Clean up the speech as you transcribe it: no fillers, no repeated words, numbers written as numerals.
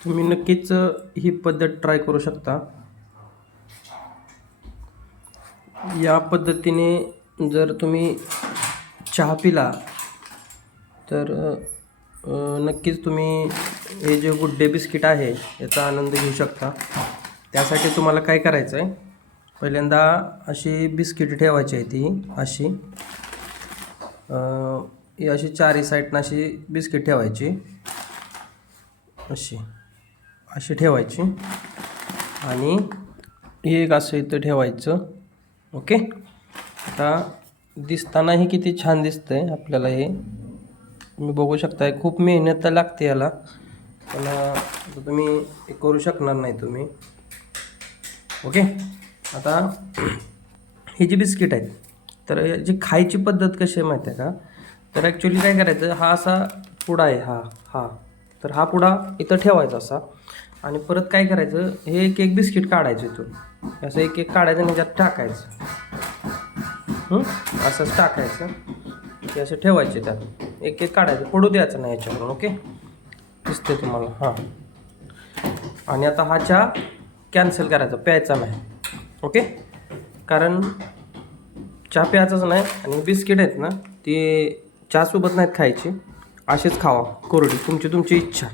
तुम्ही नक्कीच ही पद्धत ट्राय करू शकता. या पद्धतीने जर तुम्ही चहा पिला तर नक्कीच तुम्ही हे जे गुड डे बिस्किट आहे याचा आनंद घेऊ शकता. त्यासाठी तुम्हाला काय करायचं आहे, पहिल्यांदा अशी बिस्किट ठेवायची आहे ती अशी ही अशी चारही साईडनं अशी बिस्किट ठेवायची अशी अशी ठेवायची आणि हे एक असं इथं ठेवायचं. ओके. आता दिसतानाही किती छान दिसतंय आपल्याला हे, तुम्ही बघू शकताय. खूप मेहनत लागते याला, पण तुम्ही हे करू शकणार नाही तुम्ही. ओके. आता ही जी बिस्किट आहेत तर याची खायची पद्धत कशी आहे माहिती आहे का, तर ॲक्च्युली काय करायचं, हा असा पुडा आहे हा तर हा पुडा इथं ठेवायचा असा आणि परत काय करायचं, हे एक एक बिस्किट काढायचं इथून असं एक एक काढायचं आणि ह्याच्यात टाकायचं. असंच टाकायचं ते असं ठेवायचे, त्यात एक एक काढायचं, पडू द्यायचं नाही याच्यावरून. ओके, दिसते तुम्हाला. हां. आणि आता हा चहा कॅन्सल करायचा, प्यायचा नाही. ओके, कारण चहा प्यायचाच नाही आणि बिस्किट आहेत ना ती चहासोबत नाहीत खायची, असेच खावा कोरडी, तुमची इच्छा.